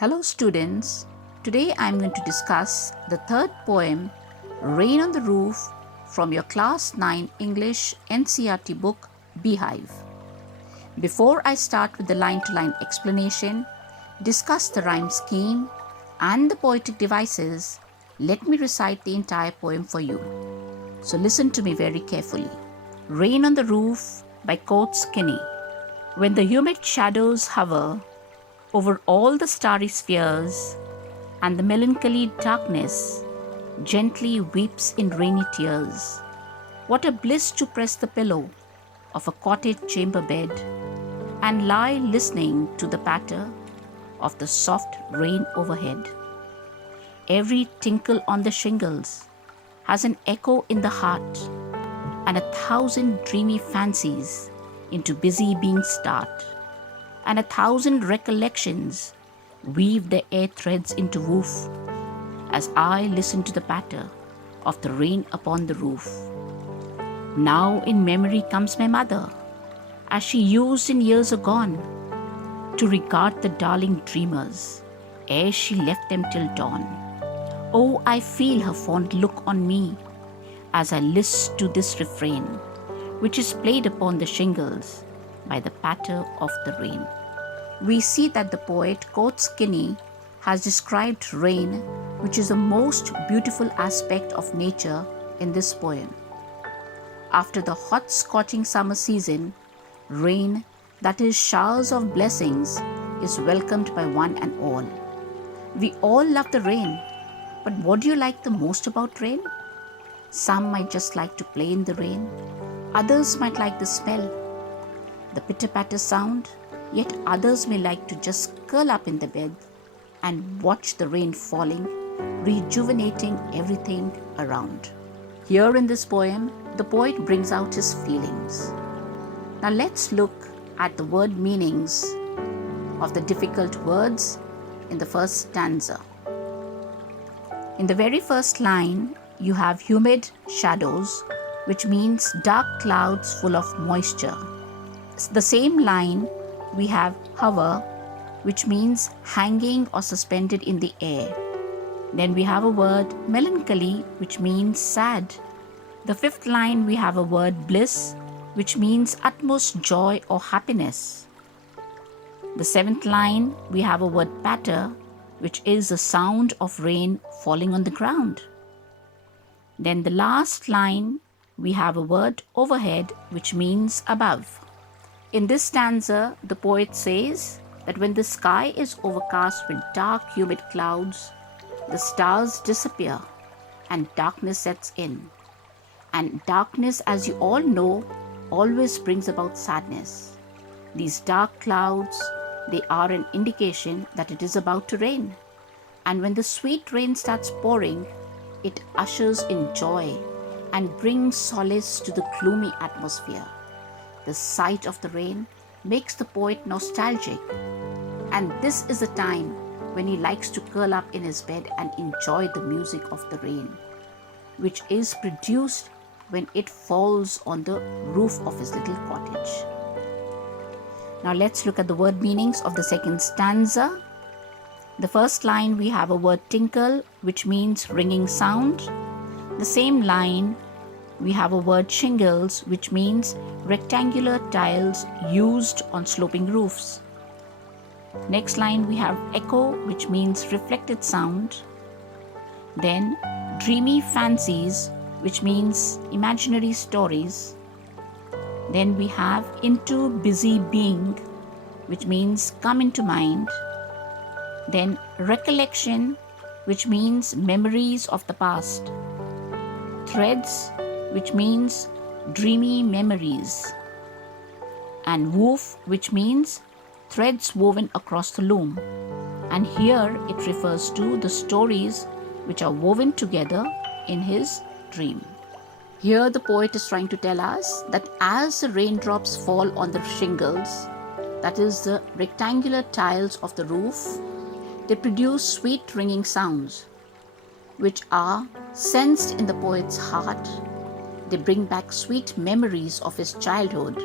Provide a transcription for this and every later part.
Hello students, today I am going to discuss the third poem, Rain on the Roof, from your Class 9 English NCERT book, Beehive. Before I start with the line-to-line explanation, discuss the rhyme scheme and the poetic devices, let me recite the entire poem for you. So listen to me very carefully. Rain on the Roof by Kinney. When the humid shadows hover over all the starry spheres, and the melancholy darkness gently weeps in rainy tears. What a bliss to press the pillow of a cottage chamber bed and lie listening to the patter of the soft rain overhead. Every tinkle on the shingles has an echo in the heart, and 1,000 dreamy fancies into busy being start, and 1,000 recollections weave their air threads into woof as I listen to the patter of the rain upon the roof. Now in memory comes my mother, as she used in years agone to regard the darling dreamers ere she left them till dawn. Oh, I feel her fond look on me as I listen to this refrain, which is played upon the shingles by the patter of the rain. We see that the poet Kinney has described rain, which is the most beautiful aspect of nature in this poem. After the hot scorching summer season, rain, that is showers of blessings, is welcomed by one and all. We all love the rain, but what do you like the most about rain? Some might just like to play in the rain, others might like the smell, the pitter-patter sound, yet others may like to just curl up in the bed and watch the rain falling, rejuvenating everything around. Here in this poem, the poet brings out his feelings. Now let's look at the word meanings of the difficult words in the first stanza. In the very first line, you have humid shadows, which means dark clouds full of moisture. The same line, we have hover, which means hanging or suspended in the air. Then we have a word melancholy, which means sad. The fifth line, we have a word bliss, which means utmost joy or happiness. The seventh line, we have a word patter, which is the sound of rain falling on the ground. Then the last line, we have a word overhead, which means above. In this stanza, the poet says that when the sky is overcast with dark, humid clouds, the stars disappear and darkness sets in. And darkness, as you all know, always brings about sadness. These dark clouds, they are an indication that it is about to rain. And when the sweet rain starts pouring, it ushers in joy and brings solace to the gloomy atmosphere. The sight of the rain makes the poet nostalgic, and this is the time when he likes to curl up in his bed and enjoy the music of the rain, which is produced when it falls on the roof of his little cottage. Now let's look at the word meanings of the second stanza. The first line, we have a word tinkle, which means ringing sound. The same line, we have a word shingles, which means rectangular tiles used on sloping roofs. Next line, we have echo, which means reflected sound. Then dreamy fancies, which means imaginary stories. Then we have into busy being, which means come into mind. Then recollection, which means memories of the past. Threads, which means dreamy memories. And woof, which means threads woven across the loom. And here it refers to the stories which are woven together in his dream. Here the poet is trying to tell us that as the raindrops fall on the shingles, that is the rectangular tiles of the roof, they produce sweet ringing sounds, which are sensed in the poet's heart. They bring back sweet memories of his childhood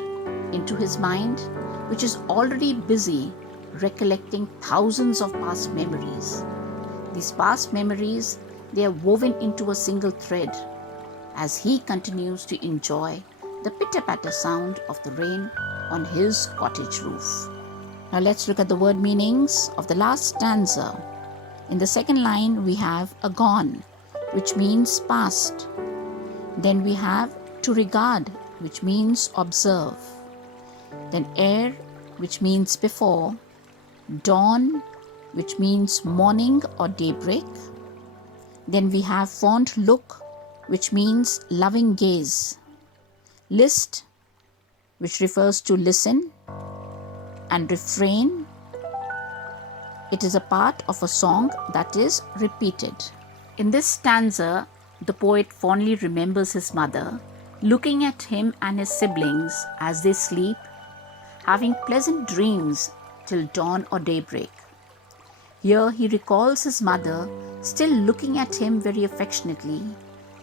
into his mind, which is already busy recollecting thousands of past memories. These past memories, they are woven into a single thread as he continues to enjoy the pitter-patter sound of the rain on his cottage roof. Now let's look at the word meanings of the last stanza. In the second line, we have agone, which means past. Then we have to regard, which means observe. Then ere, which means before. Dawn, which means morning or daybreak. Then we have fond look, which means loving gaze. List, which refers to listen. And refrain, it is a part of a song that is repeated. In this stanza, the poet fondly remembers his mother, looking at him and his siblings as they sleep, having pleasant dreams till dawn or daybreak. Here he recalls his mother still looking at him very affectionately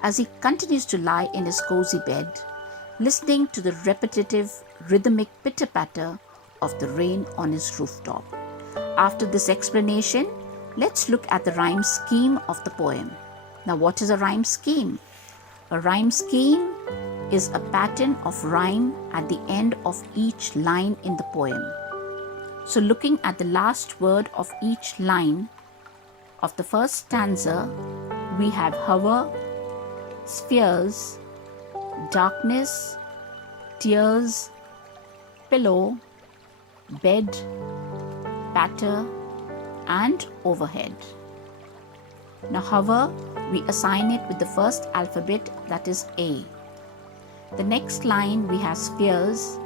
as he continues to lie in his cozy bed, listening to the repetitive, rhythmic pitter-patter of the rain on his rooftop. After this explanation, let's look at the rhyme scheme of the poem. Now, what is a rhyme scheme? A rhyme scheme is a pattern of rhyme at the end of each line in the poem. So, looking at the last word of each line of the first stanza, we have hover, spheres, darkness, tears, pillow, bed, patter, and overhead. Now hover, we assign it with the first alphabet, that is A. The next line we have spheres,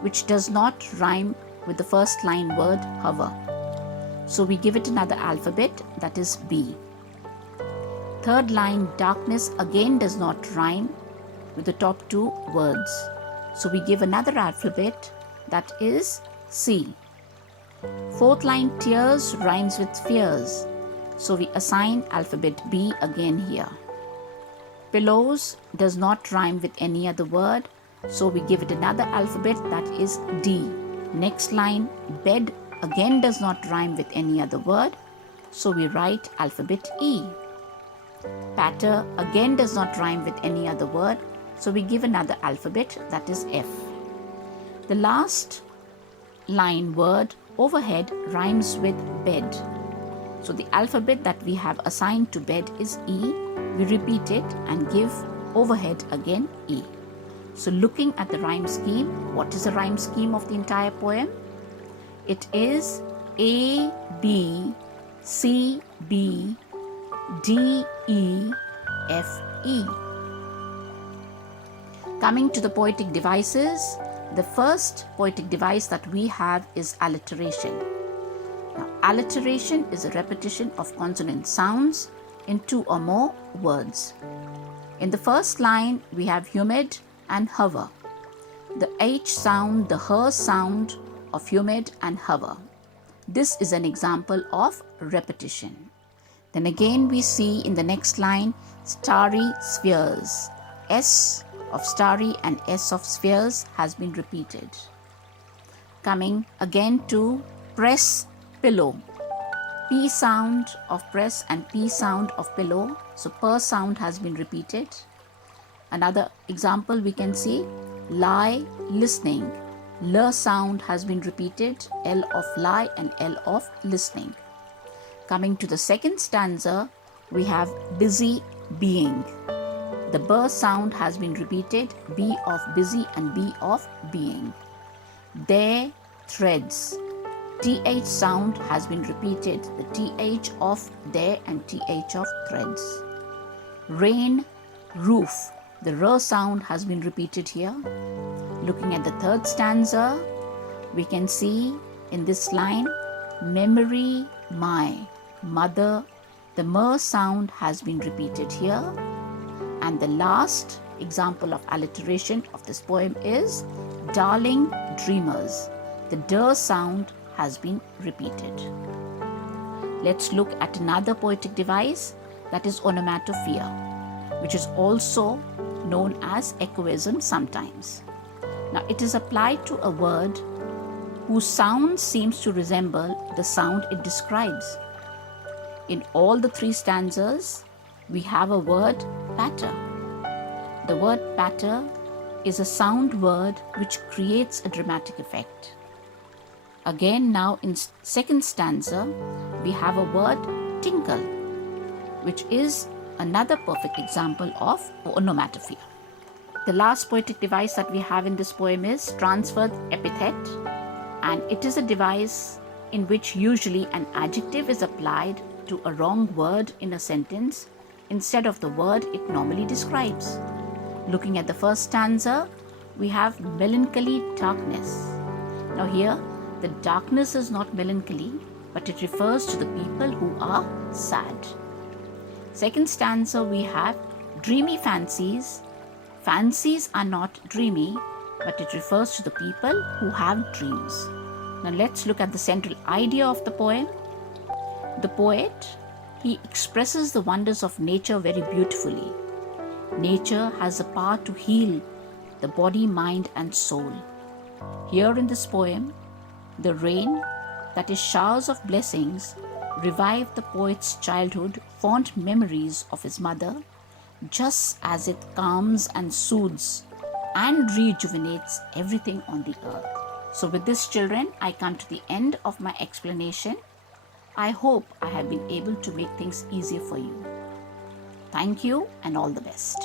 which does not rhyme with the first line word hover. So we give it another alphabet, that is B. Third line darkness again does not rhyme with the top two words. So we give another alphabet, that is C. Fourth line tears rhymes with fears. So we assign alphabet B again here. Pillows does not rhyme with any other word. So we give it another alphabet, that is D. Next line, bed again does not rhyme with any other word. So we write alphabet E. Patter again does not rhyme with any other word. So we give another alphabet, that is F. The last line word overhead rhymes with bed. So the alphabet that we have assigned to bed is E. We repeat it and give overhead again E. So looking at the rhyme scheme, what is the rhyme scheme of the entire poem? It is A, B, C, B, D, E, F, E. Coming to the poetic devices, the first poetic device that we have is alliteration. Now, alliteration is a repetition of consonant sounds in two or more words. In the first line, we have humid and hover. The H sound, the her sound of humid and hover. This is an example of repetition. Then again we see in the next line starry spheres. S of starry and S of spheres has been repeated. Coming again to press, pillow. P sound of press and P sound of pillow. So per sound has been repeated. Another example we can see lie, listening. L sound has been repeated. L of lie and L of listening. Coming to the second stanza, we have busy, being. The B sound has been repeated. B of busy and B of being. There, threads. TH sound has been repeated. The TH of there and TH of threads. Rain, roof. The R sound has been repeated here. Looking at the third stanza, we can see in this line, memory, my, mother. The M sound has been repeated here. And the last example of alliteration of this poem is darling dreamers. The D sound has been repeated. Let's look at another poetic device, that is onomatopoeia, which is also known as echoism sometimes. Now it is applied to a word whose sound seems to resemble the sound it describes. In all the 3 stanzas, we have a word patter. The word patter is a sound word which creates a dramatic effect. Again, now in second stanza, we have a word tinkle, which is another perfect example of onomatopoeia. The last poetic device that we have in this poem is transferred epithet, and it is a device in which usually an adjective is applied to a wrong word in a sentence instead of the word it normally describes. Looking at the first stanza, we have melancholy darkness. Now here, the darkness is not melancholy, but it refers to the people who are sad. Second stanza, we have dreamy fancies. Fancies are not dreamy, but it refers to the people who have dreams. Now let's look at the central idea of the poem. The poet, he expresses the wonders of nature very beautifully. Nature has the power to heal the body, mind, and soul. Here in this poem, the rain, that is showers of blessings, revive the poet's childhood fond memories of his mother, just as it calms and soothes and rejuvenates everything on the earth. So with this, children, I come to the end of my explanation. I hope I have been able to make things easier for you. Thank you and all the best.